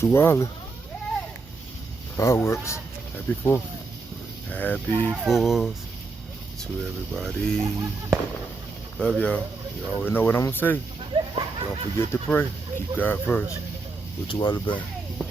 Tuwali. Fireworks. Happy 4th. Happy 4th to everybody. Love y'all. You already know what I'm going to say. Don't forget to pray. Keep God first. With Tuwali Bank.